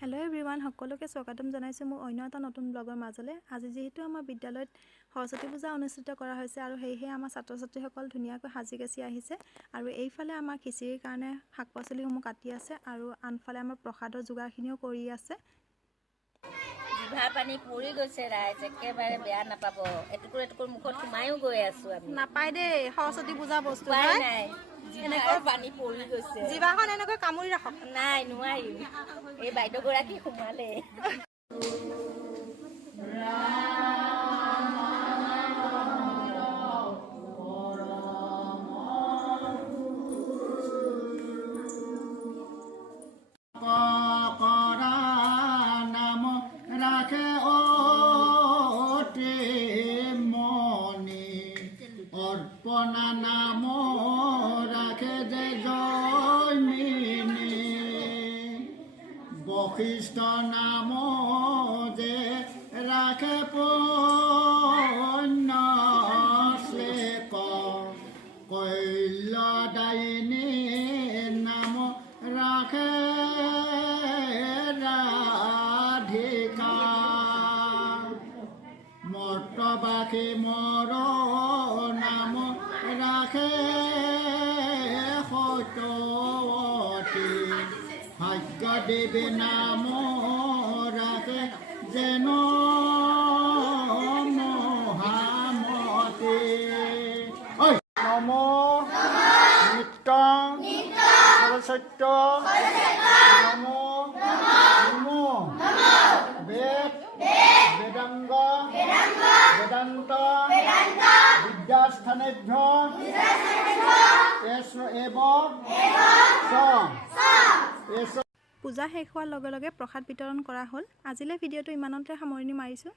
Hello everyone সকলোকে স্বাগতম জনাইছো মোৰ অন্য এটা নতুন ব্লগৰ মাজলে আজি যেহেতু আমাৰ বিদ্যালয়ত সৰস্বতী পূজা অনুষ্ঠিত কৰা হৈছে আৰু হেইহে আমাৰ ছাত্ৰ ছাত্ৰীসকল ধুনিয়াকৈ হাজি কাছি আহিছে আৰু এইফালে আমাৰ খিচিৰিৰ কাৰণে শাকপাচলিসমূহ কাটি আছে আৰু আনফালে আমাৰ প্ৰসাদৰ যোগাৰখিনিও কৰি আছে জিভা পানী পৰি গৈছে ৰাইজ একেবাৰে বেয়া নাপাব এটুকুৰ মুখত সোমায়ো গৈ আছো আমি নাপায় দে সৰস্বতী পূজা বস্তু নাই নাই জিভাৰ পানী পৰি গৈছে জিভাখন এনেকৈ কামুৰি ৰাখক নাই নোৱাৰিম এই বাইদেউগৰাকী সোমালে অর্পণা নাম রাখে যে জয়মিনী বশিষ্ঠ নাম যে রাখে পুণ্যশ্লেক কৈল্যদায়িনী নাম রাখে রাধিকা মর্তবাসী মর নাম রাখে সত্যবতী ভাগ্য দেৱী নাম ৰাখে যেন মহামতী নম নিত্য সৰস্বত্য নম নমো বেদ বেদাঙ্গ বেদান্ত বিদ্যাস্থানেভ্য পূজা শেষ হোৱাৰ লগে লগে প্ৰসাদ বিতৰণ কৰা হ'ল আজিলৈ ভিডিঅ'টো ইমানতে সামৰণি মাৰিছোঁ।